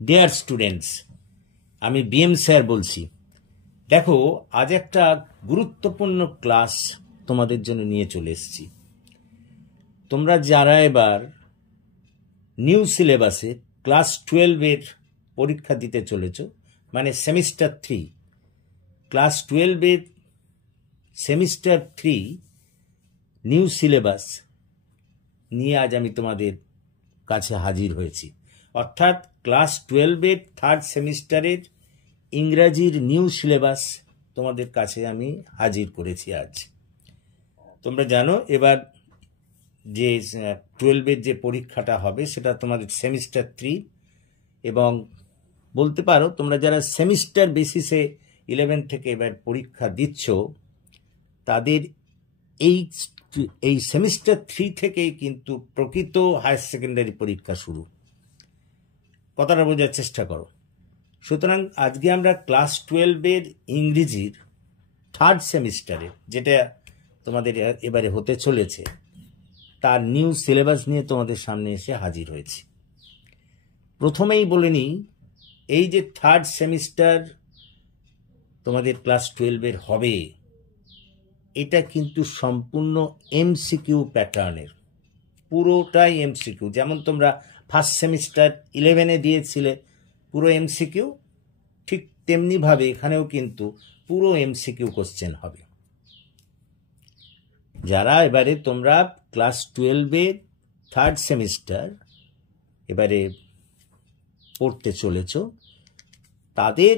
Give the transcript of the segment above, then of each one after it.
Dear students, আমি BM sir বলছি। দেখো, আজ একটা গুরুত্বপূর্ণ ক্লাস তোমাদের জন্য নিয়ে চলে এসেছি। তোমরা যারা এবার নিউ সিলেবাসে ক্লাস 12-এর পরীক্ষা দিতে চলেছ, মানে সেমিস্টার 3, ক্লাস 12-এর সেমিস্টার 3 নিউ সিলেবাস নিয়ে আজ আমি তোমাদের কাছে হাজির হয়েছি। অর্থাৎ ক্লাস 12-এর 3rd সেমিস্টারের ইংরাজির নিউ সিলেবাস তোমাদের কাছে আমি হাজির করেছি আজ। তোমরা জানো এবার যে 12-এর যে পরীক্ষাটা হবে সেটা তোমাদের সেমিস্টার 3, এবং বলতে পারো তোমরা যারা সেমিস্টার বেসিসে 11 থেকে এবার পরীক্ষা দিচ্ছ, তাদের এই সেমিস্টার 3 থেকেই কিন্তু প্রকৃত হায়ার সেকেন্ডারি পরীক্ষা শুরু। কথাটা বোঝার চেষ্টা করো। সুতরাং আজকে আমরা ক্লাস 12-এর ইংরেজির 3rd সেমিস্টারে, যেটা তোমাদের এবারে হতে চলেছে, তার নিউ সিলেবাস নিয়ে তোমাদের সামনে এসে হাজির হয়েছি। প্রথমেই বলে নিই, এই যে 3rd সেমিস্টার তোমাদের ক্লাস 12-এর হবে, এটা কিন্তু সম্পূর্ণ এমসিকিউ প্যাটার্নের, পুরোটাই এমসিকিউ। যেমন তোমরা ফার্স্ট সেমিস্টার 11-এ দিয়েছিলে পুরো এমসিকিউ, ঠিক তেমনিভাবে এখানেও কিন্তু পুরো এমসিকিউ কোশ্চেন হবে। যারা এবারে তোমরা ক্লাস 12-এর 3rd সেমিস্টার এবারে পড়তে চলেছ, তাদের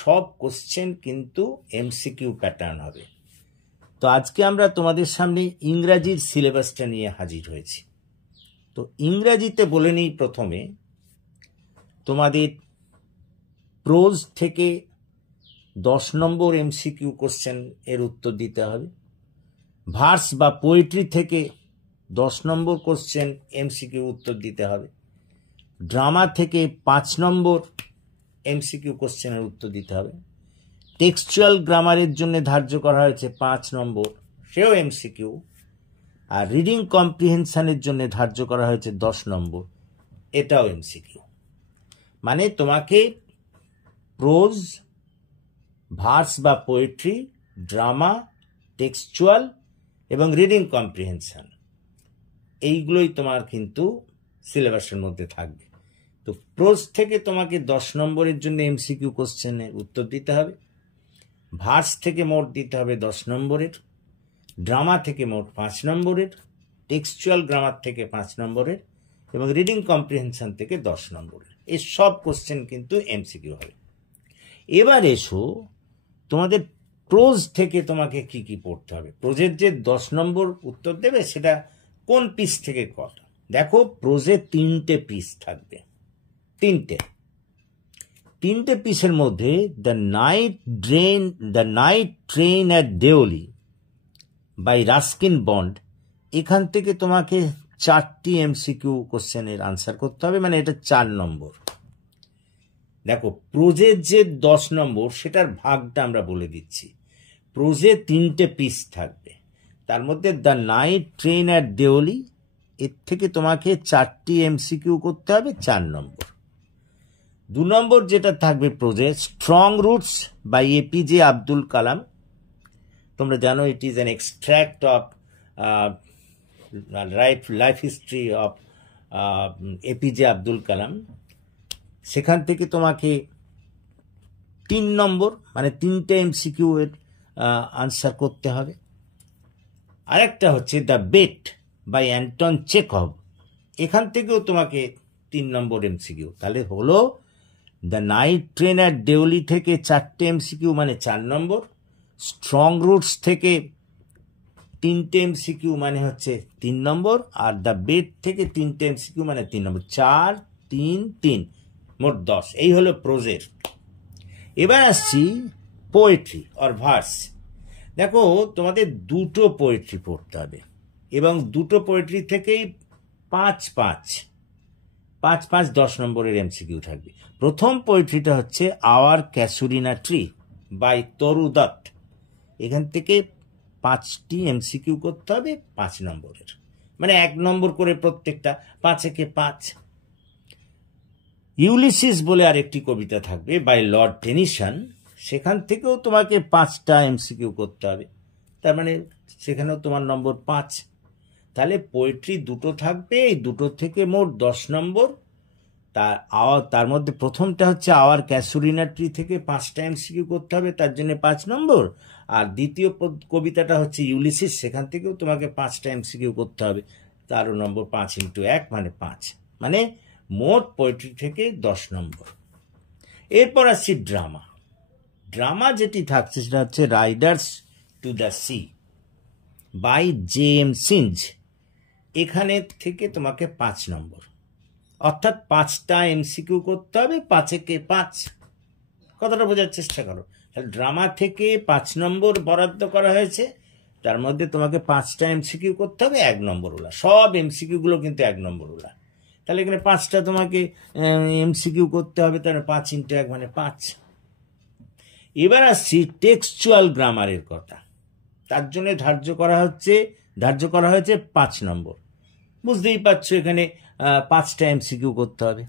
সব কোশ্চেন কিন্তু এমসিকিউ প্যাটার্ন হবে। তো আজকে আমরা তোমাদের সামনে ইংরাজির সিলেবাসটা নিয়ে হাজির হয়েছি। তো ইংরাজিতে বলে নিই, প্রথমে তোমাদের প্রোজ থেকে 10 নম্বর এমসিকিউ কোশ্চেন এর উত্তর দিতে হবে। ভার্স বা পোয়েট্রি থেকে 10 নম্বর কোশ্চেন এমসিকিউ উত্তর দিতে হবে। ড্রামা থেকে 5 নম্বর এমসিকিউ কোশ্চেনের উত্তর দিতে হবে। টেক্সচুয়াল গ্রামারের জন্য ধার্য করা হয়েছে 5 নম্বর, সেও এমসিকিউ। আর রিডিং কম্প্রিহেনশনের জন্য ধার্য করা হয়েছে 10 নম্বর, এটাও এমসিকিউ। মানে তোমাকে প্রোজ, ভার্স বা পোয়েট্রি, ড্রামা, টেক্সচুয়াল এবং রিডিং কম্প্রিহেনশন, এইগুলোই তোমার কিন্তু সিলেবাসের মধ্যে থাকবে। তো প্রোজ থেকে তোমাকে 10 নম্বরের জন্য এমসিকিউ কোশ্চেনের উত্তর দিতে হবে। ভার্স থেকে মোট দিতে হবে 10 নম্বরের, ড্রামা থেকে মোট 5 নম্বরের, টেক্সচুয়াল গ্রামার থেকে 5 নম্বরের এবং রিডিং কম্প্রিহেনশন থেকে 10 নম্বরের। এই সব কোশ্চেন কিন্তু এমসিকিউ হবে। এবার এসো, তোমাদের প্রোজ থেকে তোমাকে কি কি পড়তে হবে। প্রোজের যে 10 নম্বর উত্তর দেবে, সেটা কোন পিস থেকে কত? দেখো, প্রোজে 3টে পিস থাকবে। 3টে পিসের মধ্যে the night train at Deoli by Ruskin Bond, এখান থেকে তোমাকে 4টি এমসিকিউ কোশ্চেনের আনসার করতে হবে, মানে এটা 4 নম্বর। দেখো, প্রোজের যে 10 নম্বর, সেটার ভাগটা আমরা বলে দিচ্ছি। প্রোজে 3টে পিস থাকবে, তার মধ্যে the night train at Deoli, এর থেকে তোমাকে 4টি এমসিকিউ করতে হবে, 4 নম্বর। 2 নম্বর যেটা থাকবে prose, strong roots by APJ Abdul Kalam. তোমরা জানো it is an extract of life history of APJ Abdul Kalam. সেখান থেকে তোমাকে 3 নম্বর, মানে 3টে এমসিকিউ এর আনসার করতে হবে। আরেকটা হচ্ছে the bet by Anton Chekhov, এখান থেকেও তোমাকে 3 নম্বর এমসিকিউ। তাহলে হলো the night train at Deoli থেকে 4টে এমসিকিউ, মানে 4 নম্বর। স্ট্রং রুটস থেকে 3টে এমসিকিউ, মানে হচ্ছে 3 নম্বর। আর দ্য বেট থেকে 3টে এমসিকিউ, মানে 3 নম্বর। 4, 3, 3, মোট 10। এই হলো প্রোজের। এবার আসছি পোয়েট্রি অর ভার্স। দেখো, তোমাদের 2টো পোয়েট্রি পড়তে হবে, এবং 2টো পোয়েট্রি থেকেই 5-5 10 নম্বরের এমসিকিউ থাকবে। প্রথম পোয়েট্রিটা হচ্ছে আওয়ার ক্যাসুরিনা ট্রি বাই তরু দত্ত। এখান থেকে 5টি এমসিকিউ করতে হবে, 5 নম্বরের, মানে 1 নম্বর করে প্রত্যেকটা, 5 একে 5। ইউলিসিস বলে আরেকটি কবিতা থাকবে বাই লর্ড টেনিসন, সেখান থেকেও তোমাকে 5টা এমসিকিউ করতে হবে, তার মানে সেখানেও তোমার নম্বর 5। তাহলে পোয়েট্রি দুটো থাকবে, এই দুটো থেকে মোট 10 নম্বর। তার মধ্যে প্রথমটা হচ্ছে আওয়ার ক্যাসুরিনা ট্রি থেকে 5টা এমসিকিউ করতে হবে, তার জন্য 5 নম্বর। আর দ্বিতীয় কবিতাটা হচ্ছে ইউলিসিস, সেখান থেকেও তোমাকে 5টা এমসিকিউ করতে হবে, তারও নম্বর 5 × 1 মানে 5, মানে মোট পোয়েট্রি থেকে 10 নম্বর। এরপর আসছি ড্রামা। ড্রামা যেটি থাকছে সেটা হচ্ছে riders to the sea by J M. Synge, এখানে থেকে তোমাকে 5 নম্বর, অর্থাৎ 5টা এমসিকিউ করতে হবে, 5 × 5। কথাটা বোঝার চেষ্টা করো। তাহলে ড্রামা থেকে 5 নম্বর বরাদ্দ করা হয়েছে, তার মধ্যে তোমাকে 5টা এমসিকিউ করতে হবে 1 নম্বরওয়ালা, সব এমসিকিউগুলো কিন্তু 1 নম্বরওয়ালা। তাহলে এখানে 5টা তোমাকে এমসিকিউ করতে হবে, তাহলে 5 × 1 মানে 5। এবার আসছি টেক্সচুয়াল গ্রামারের কথা। তার জন্য ধার্য করা হয়েছে 5 নম্বর। বুঝতেই পারছো এখানে 5টা এমসিকিউ করতে হবে।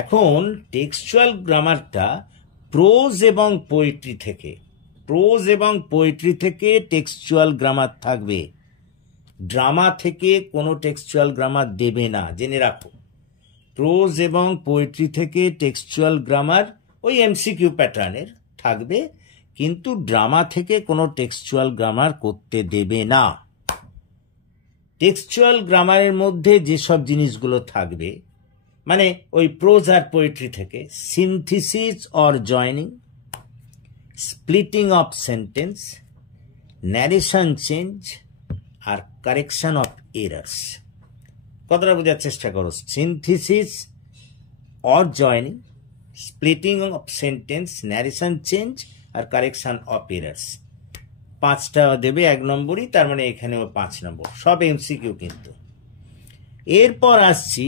এখন টেক্সচুয়াল গ্রামারটা প্রোজ এবং পোয়েট্রি থেকে টেক্সচুয়াল গ্রামার থাকবে, ড্রামা থেকে কোনো টেক্সচুয়াল গ্রামার দেবে না, জেনে রাখো। প্রোজ এবং পোয়েট্রি থেকে টেক্সচুয়াল গ্রামার ওই এমসিকিউ প্যাটার্নের থাকবে, কিন্তু ড্রামা থেকে কোনো টেক্সচুয়াল গ্রামার করতে দেবে না। টেক্সচুয়াল গ্রামারের মধ্যে যেসব জিনিসগুলো থাকবে, মানে ওই প্রোজ আর পোয়েট্রি থেকে synthesis or joining, splitting of sentence, narration change আর কারেকশন অফ এরার্স। কথাটা বোঝার চেষ্টা করো। Synthesis or joining, splitting of sentence, narration change আর কারেকশন অফ এরার্স, 5টা দেবে 1 নম্বরই, তার মানে এখানেও 5 নম্বর, সব এমসিকিউ কিন্তু। এরপর আসছি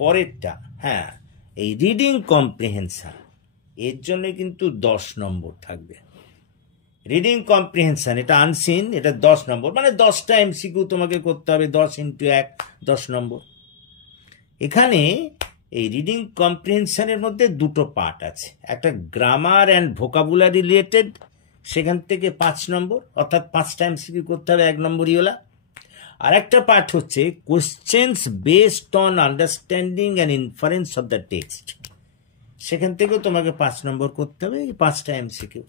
পরেরটা, হ্যাঁ, এই রিডিং কম্প্রিহেনশন, এর জন্য কিন্তু 10 নম্বর থাকবে। রিডিং কম্প্রিহেনশন এটা আনসিন, এটা 10 নম্বর, মানে 10টা এমসিকিউ তোমাকে করতে হবে, 10 × 1 10 নম্বর। এখানে এই রিডিং কম্প্রিহেনশনের মধ্যে দুটো পার্ট আছে, একটা গ্রামার অ্যান্ড ভোকাবুলারি রিলেটেড, সেখান থেকে 5 নম্বর, অর্থাৎ 5টা এমসিকিউ করতে হবে 1 নম্বরই ওলা। আর একটা পার্ট হচ্ছে questions based on understanding and inference of the text, সেখান থেকেও তোমাকে 5 নম্বর করতে হবে, এই 5টা এমসিকিউ।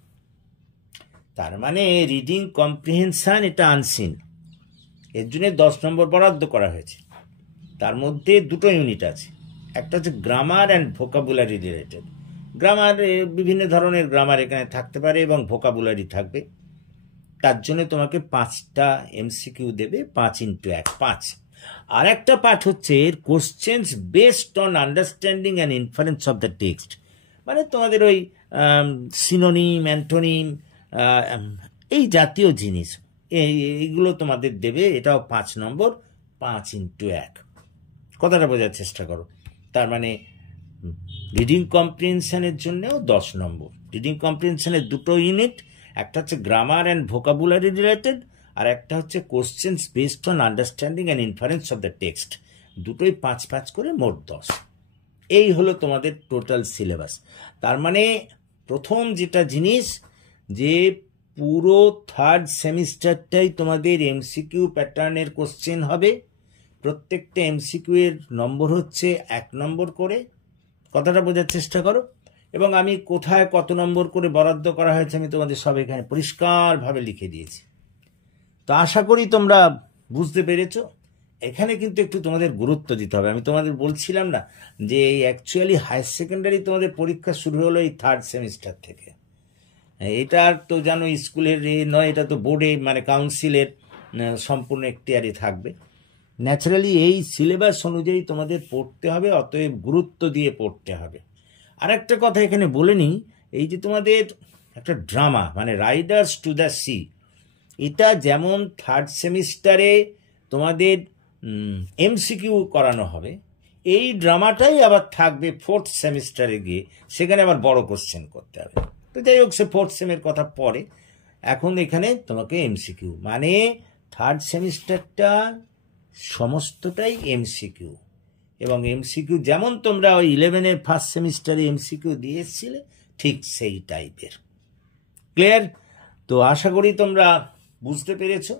তার মানে রিডিং কম্প্রিহেনশন এটা আনসিন, এর জন্য 10 নম্বর বরাদ্দ করা হয়েছে। তার মধ্যে দুটো ইউনিট আছে, একটা হচ্ছে grammar and vocabulary related. Grammar, বিভিন্ন ধরনের গ্রামার এখানে থাকতে পারে এবং ভোকাবুলারি থাকবে, তার জন্য তোমাকে 5টা এমসিকিউ দেবে, 5 × 1 5। আর একটা পার্ট হচ্ছে questions based on understanding and inference of the text, মানে তোমাদের ওই সিনোনিম, অ্যান্টোনিম, এই জাতীয় জিনিস, এইগুলো তোমাদের দেবে, এটাও 5 নম্বর, 5 × 1। কথাটা বোঝার চেষ্টা করো। তার মানে রিডিং কম্প্রিহেনশনের জন্যও 10 নম্বর। রিডিং কম্প্রিহেনশনের দুটো ইউনিট, একটা হচ্ছে গ্রামার অ্যান্ড ভোকাবুলারি রিলেটেড, আর একটা হচ্ছে questions based on understanding and inference of the text, দুটোই 5 করে মোট 10। এই হলো তোমাদের টোটাল সিলেবাস। তার মানে প্রথম যেটা জিনিস, যে পুরো 3rd সেমিস্টারটাই তোমাদের এমসিকিউ প্যাটার্নের কোশ্চেন হবে, প্রত্যেকটা এমসিকিউ এর নম্বর হচ্ছে 1 নম্বর করে। কথাটা বোঝার চেষ্টা করো। এবং আমি কোথায় কত নম্বর করে বরাদ্দ করা হয়েছে আমি তোমাদের সব এখানে পরিষ্কারভাবে লিখে দিয়েছি। তো আশা করি তোমরা বুঝতে পেরেছ। এখানে কিন্তু একটু তোমাদের গুরুত্ব দিতে হবে। আমি তোমাদের বলছিলাম না যে অ্যাকচুয়ালি হায়ার সেকেন্ডারি তোমাদের পরীক্ষা শুরু হলো এই 3rd সেমিস্টার থেকে। এটা তো জানো স্কুলের নয়, এটা তো বোর্ডে, মানে কাউন্সিলের সম্পূর্ণ এখতিয়ারে থাকবে। ন্যাচারালি এই সিলেবাস অনুযায়ী তোমাদের পড়তে হবে, অতএব গুরুত্ব দিয়ে পড়তে হবে। আর একটা কথা এখানে বলে নিই, এই যে তোমাদের একটা ড্রামা, মানে রাইডার্স টু দ্য সি, এটা যেমন 3rd সেমিস্টারে তোমাদের এমসিকিউ করানো হবে, এই ড্রামাটাই আবার থাকবে 4th সেমিস্টারে গিয়ে, সেখানে আবার বড় কোশ্চেন করতে হবে। তো যাই হোক, সে 4th সেমের কথা পরে, এখন এখানে তোমাকে এমসিকিউ, মানে 3rd সেমিস্টারটা সমস্তটাই এমসিকিউ। এবং এমসিকিউ যেমন তোমরা ওই 11-এর ফার্স্ট সেমিস্টারে এমসিকিউ দিয়ে এসেছিলে ঠিক সেই টাইপের। ক্লিয়ার? তো আশা করি তোমরা বুঝতে পেরেছো,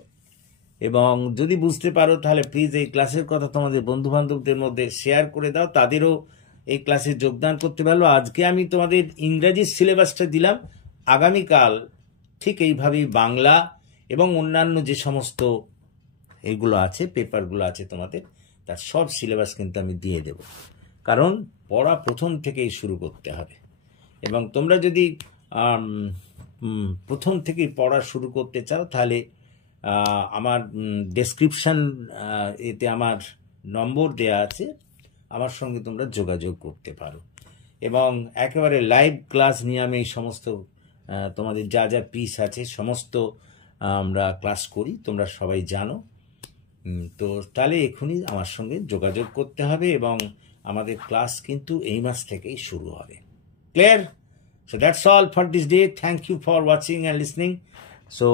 এবং যদি বুঝতে পারো তাহলে প্লিজ এই ক্লাসের কথা তোমাদের বন্ধুবান্ধবদের মধ্যে শেয়ার করে দাও, তাদেরও এই ক্লাসে যোগদান করতে পারলো। আজকে আমি তোমাদের ইংরাজির সিলেবাসটা দিলাম, আগামীকাল ঠিক এইভাবেই বাংলা এবং অন্যান্য যে সমস্ত এইগুলো আছে, পেপারগুলো আছে তোমাদের, তার সব সিলেবাস কিন্তু আমি দিয়ে দেব, কারণ পড়া প্রথম থেকেই শুরু করতে হবে। এবং তোমরা যদি প্রথম থেকেই পড়া শুরু করতে চাও তাহলে আমার ডেসক্রিপশান এতে আমার নম্বর দেয়া আছে, আমার সঙ্গে তোমরা যোগাযোগ করতে পারো। এবং একেবারে লাইভ ক্লাস নিয়ে আমি এই সমস্ত তোমাদের যা যা পিস আছে সমস্ত আমরা ক্লাস করি, তোমরা সবাই জানো। তো তাহলে এখনই আমার সঙ্গে যোগাযোগ করতে হবে, এবং আমাদের ক্লাস কিন্তু এই মাস থেকেই শুরু হবে। Clear? So that's all for this day. Thank you for watching and listening. So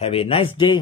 have a nice day.